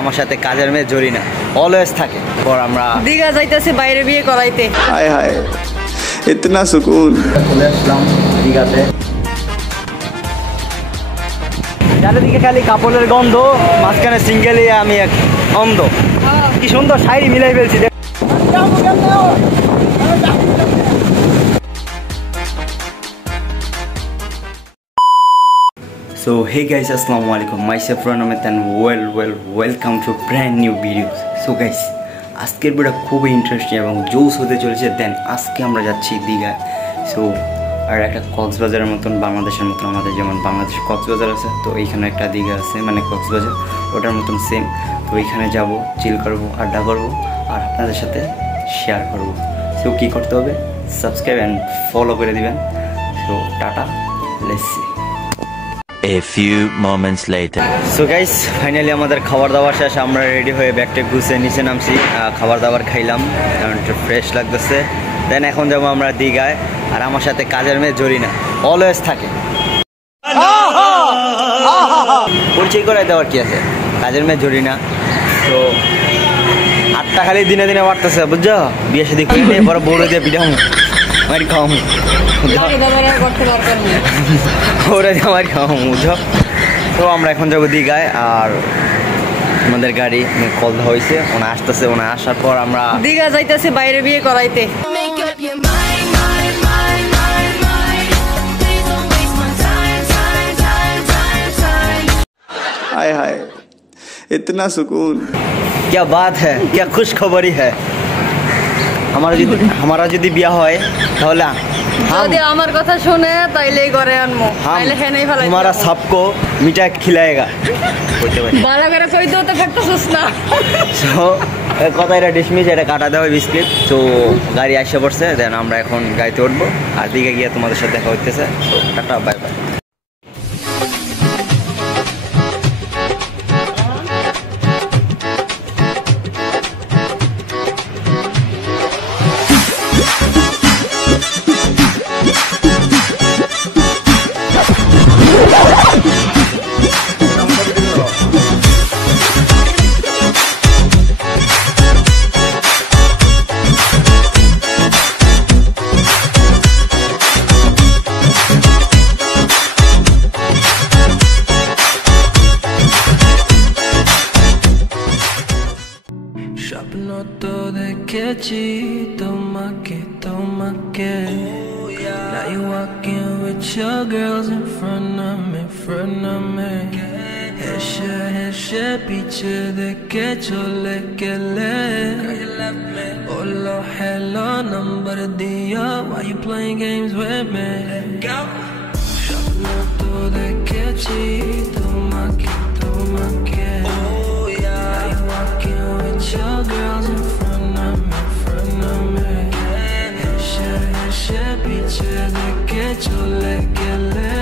আমার সাথে কাজের মেয়ে জরিনা অলওয়েজ থাকে। পর আমরা দীঘা যাইতেছি বাইরে বিয়ে করাইতে। হায় হায় ইতনা সুকুন। চলে আসলাম দীঘাতে। চারিদিকে খালি কাপড়ের গন্ধ, মাঝখানে সিঙ্গেলি আমি এক অন্ধ। কি সুন্দর শাড়ি মিলাই ফেলছি। So hey guys, assalamu alaikum, myself Ranamit and welcome to brand new videos. So guys, আজকের ভিডিও খুবই ইন্টারেস্টিং এবং জোস হতে চলেছে। দেন আজকে আমরা যাচ্ছি দীঘায়। সো আর একটা কক্সবাজারের মতন, বাংলাদেশের মতন, আমাদের যেমন বাংলাদেশ কক্সবাজার আছে, তো এইখানে একটা দীঘা আছে মানে কক্সবাজার, ওটার মতন সেম। তো এইখানে যাব, চিল করবো, আড্ডা করবো আর আপনাদের সাথে শেয়ার করবো। সো কী করতে হবে, সাবস্ক্রাইব অ্যান্ড ফলো করে দিবেন। So tata, let's see. A few moments later. So guys, finally আমাদের খাবার দাবার শেষ। আমরা রেডি হয়ে ব্যাগটা গুছিয়ে নিচে নামছি। খাবার দাবার খাইলাম, কারণ একটু ফ্রেশ লাগতেছে। দেন এখন যাবো আমরা দীঘায়। আর আমার সাথে কাজের মেয়ে জরিনা অলওয়েজ থাকে। পরিচয় করাই দেওয়ার কি আছে, কাজের মেয়ে জরিনা। তো আটটা খালি দিনে দিনে বাড়তেছে, বুঝছো? বিয়ে শাদী করে নিয়ে পরে বড় দিয়ে পিঠাম মারি খাওয়াম, ওরা দিয়ে আমার খাওয়াম, বুঝছো? তো আমরা এখন যাবো দীঘায়। আর আমাদের গাড়ি কল দেওয়া হয়েছে, ওনা আসতেছে। ওনা আসার পর আমরা দীঘা যাইতেছি বাইরে বিয়ে করাইতে। हाय हाय इतना सुकून। क्या बात है, क्या खुशखबरी है। हमारा যদি বিয়া হয় তাহলে যদি আমার কথা শুনে তাইলেই ঘরে আনমু, তাইলে খেনেই ফেলাই तुम्हारा सबको মিঠাই খিলায়েগা। বালা করে কইতেও তো পারতেছস না। সো কথা এটা ডিসমিস, এটা কাটা দেওয়া বিস্কিট। তো গাড়ি আসে পড়ছে। দেন আমরা এখন গাড়িতে উঠবো আর দিকে গিয়ে তোমাদের সাথে দেখা হইতেছে। তো টাটা, বাই বাই। স্বপ্ন তো দেখেছি তোমাকে তোমাকে Now you walking with your girls in front of me হেসে হেসে পিছে দেখে চলে গেলে বললো hello number দিও Why you playing games with me স্বপ্ন তো দেখেছি তোমাকে তোমাকে Your girls in front of me হেসে পিছে দেখে চলে গেলে।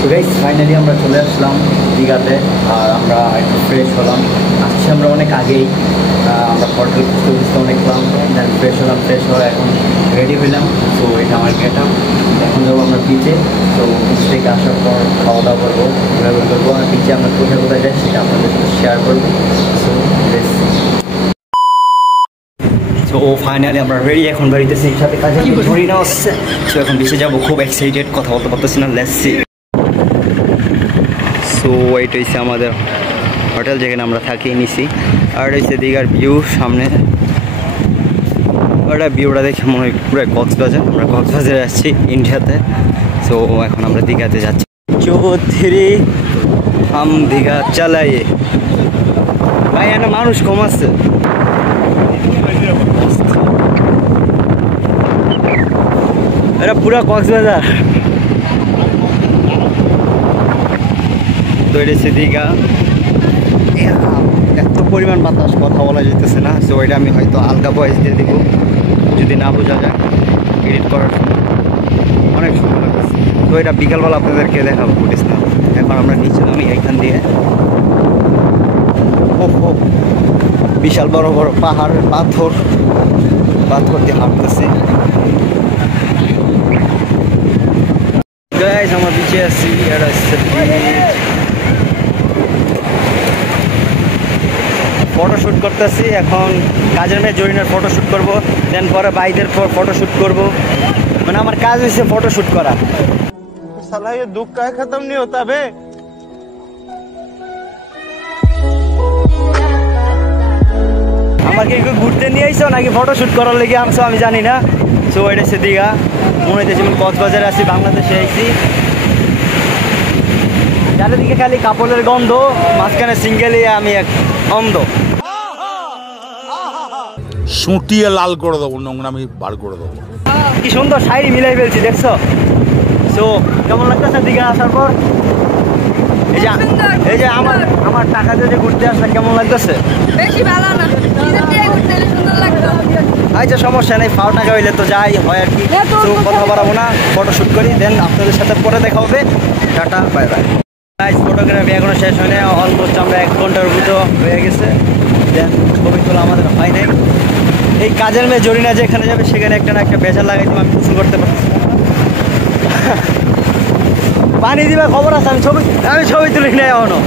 তো গাইস, ফাইনালি আমরা চলে আসলাম দীঘাতে। আর আমরা একটু ফ্রেশ হলাম। আসছি আমরা অনেক আগেই। আমরা হোটেল খুঁজতে অনেক ক্লাম। দেন ফ্রেশ হলাম, ফ্রেশ হয়ে এখন রেডি হইলাম। তো এটা আমার গেট আপ। এখন যাবো আমরা বিচে। তো বিচ থেকে আসার পর খাওয়া দাওয়া করবো, ঘোরাঘুরি করবো। আর বিচে আমরা কোথায় কোথায় যাই সেটা আপনাদের সাথে শেয়ার করবো। সো তো ফাইনালি আমরা রেডি, এখন বেরিয়েছি। সাথে কাজে জরিনা আসছে। সো এখন বিচে যাবো, খুব এক্সাইটেড, কথা বলতে পারতেছি না। Let's see. সো এইটা হচ্ছে আমাদের হোটেল, যেখানে আমরা থাকি নিছি। আর হচ্ছে দীঘার ভিউ সামনে। ওটা ভিউটা দেখে মনে হয় পুরো কক্সবাজার। আমরা কক্সবাজারে আসছি ইন্ডিয়াতে। সো এখন আমরা দীঘাতে যাচ্ছি। চৌধুরী হাম দীঘা চালাইয়ে। ভাই এখানে মানুষ কম আসছে। এটা পুরা কক্সবাজার। তো এটা হচ্ছে দীঘা। এত পরিমাণ বাতাস, কথা বলা যেতেছে না। সো এটা আমি হয়তো আলগা ভয়েস দিয়ে দিব যদি না বোঝা যায় এডিট করার সময়। অনেক সুন্দর লাগতেছে। তো এটা বিকালবেলা আপনাদেরকে দেখাবো ফুটেজ না। এখন আমরা নিচে নামি এইখান দিয়ে। ও বিশাল বড় বড় পাহাড়, পাথর দিয়ে হাঁটতেছি। গাইস আমরা বিচে আছি, এটা হচ্ছে ফটোশ্যুট করতেছি এখন। কাজের মেয়ে জরিনার ফটোশ্যুট করব, দেন পরে বাইদের ফটোশ্যুট করব। মানে আমার কাজ হচ্ছে ফটোশ্যুট করা। साला ये दुख का खत्म नहीं होता बे। আমাকে একটু ঘুরতে নিয়ে আইছো নাকি ফটোশ্যুট করার লেগে আনছো আমি জানি না। সো এটা হচ্ছে দীঘা, মনে হইতেছে আমি কক্সবাজারে আছি, বাংলাদেশে আইছি। চারিদিকে খালি কাপড়ের গন্ধ, মাঝখানে সিঙ্গেলি আমি এক অন্ধ। সুটিয়ে লাল করে দেবো, নোংরামি বার করে দেবো। কি সুন্দর শাড়ি মিলাই ফেলছি, দেখছো? সো কেমন লাগতেছে দীঘা আসার পর? এই যে আমার টাকা দিয়ে ঘুরতে আসলে কেমন লাগতেছে? বেশি ভালো না, নিজের দিয়ে ঘুরতে এলে সুন্দর লাগতো। আচ্ছা সমস্যা নেই, ফাও টাকা হইলে তো যাই হয় আর কি। তো কথা বাড়াবো না, ফটোশ্যুট করি, দেন আপনাদের সাথে পরে দেখা হবে। Tata, bye bye. ফটোগ্রাফি এখনো শেষ হয় না, অলমোস্ট আমরা 1 ঘন্টার মতো হয়ে গেছে। দেন ছবি তোলা আমাদের হয় নাই। এই কাজের মেয়ে জরিনা যেখানে যাবে সেখানে একটা না একটা বেচার লাগাই দিব, আমি গোসল করতে পারছি না। পানি দিবে খবর আছে, আমি ছবি তুলি নাই এখনো।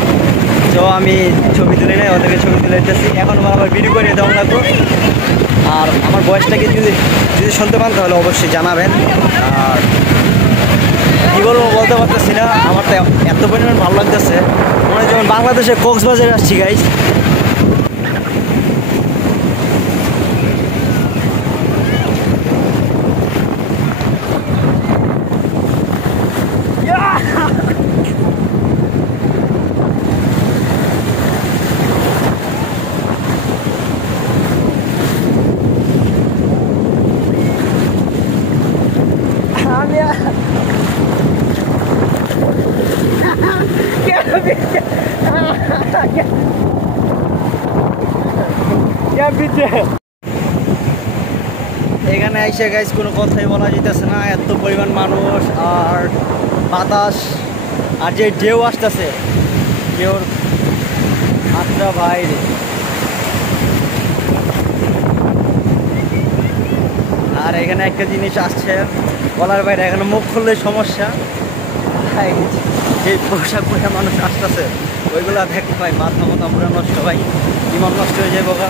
তো আমি ছবি তুলি নাই, ওদেরকে ছবি তুলে দিতেছি। এখন আবার ভিডিও করে দেওয়া লাগবো। আর আমার বয়সটাকে যদি শুনতে পান তাহলে অবশ্যই জানাবেন। আর কী বলবো বলতে পারতেছি না, আমার তো এত পরিমাণ ভালো লাগতেছে, মনে হয় যেমন বাংলাদেশে কক্সবাজারে আসছি গাইস। এখানে আইসে গাইস কোনো কথাই বলা যেতেছে না, এত পরিমাণ মানুষ আর বাতাস আর যে ঢেউ আসতেছে, ঢেউর মাত্রা বাইরে। আর এখানে একটা জিনিস আসছে বলার বাইরে, এখানে মুখ খুললে সমস্যা। যে পোশাক পরে মানুষ আসতেছে ওইগুলো দেখতে পাই, মাথা পুরো নষ্ট, ভাই ইমান নষ্ট হয়ে যায় বোকা।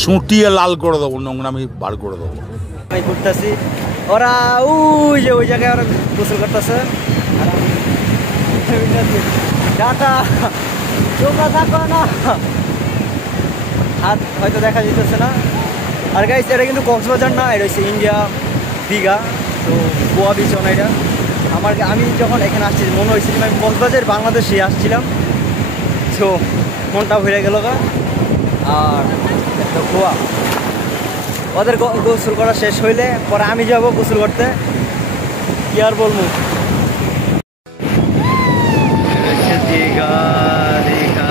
সুটিয়ে লাল করে দেবো, নোংরামি বার করে দেবো। আমি ঘুরতেছি, ওরা ওই জায়গায় ওরা গোসল করতেছে। আর আমি টাটা, তোমরা থাকো না, হাত হয়তো দেখা যেতেছে না। আর গাইস এটা কিন্তু কক্সবাজার না, এটা হচ্ছে ইন্ডিয়া দীঘা। তো গোয়া বিচ না এটা। আমি যখন এখানে আসছি মনে হয়েছিল আমি কক্সবাজার বাংলাদেশে আসছিলাম। তো মনটা ভরে গেল গা। আর তো গোয়া, ওদের গোসল করা শেষ হইলে পরে আমি যাব গোসল করতে। কি আর বলবো, দীঘা দীঘা।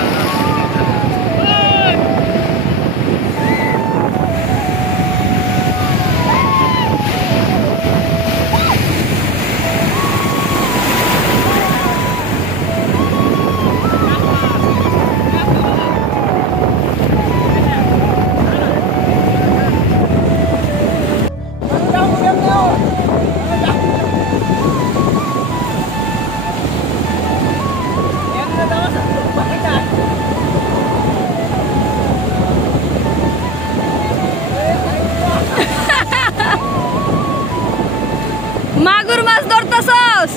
মাগুর মাছ ধরতেছস?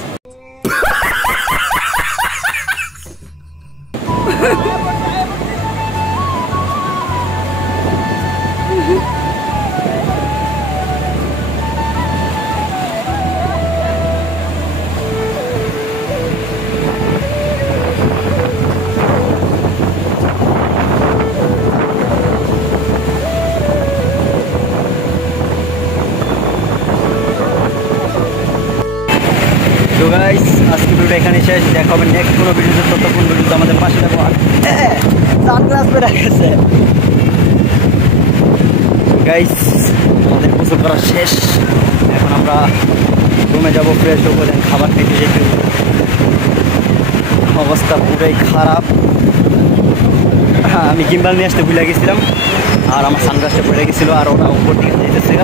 তো গাইস আজকে ভিডিওটা এখানে শেষ, দেখা হবে নেক্সট কোনো ভিডিওতে। ততক্ষণ ভিডিওতে আমাদের পাশে থাকো। সানগ্লাস পরে গেছে গাইস, আমাদের গোসল করা শেষ। এখন আমরা রুমে যাবো, ফ্রেশ হবো, দেন খাবার খেতে যেতে। অবস্থা পুরাই খারাপ। আমি গিম্বাল নিয়ে আসতে ভুলে গেছিলাম, আর আমার সানগ্লাসটা পড়ে গেছিলো, আর ওরা উপর দিকে যেতেছে।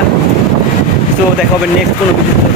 তো দেখা হবে নেক্সট কোনো ভিডিওতে।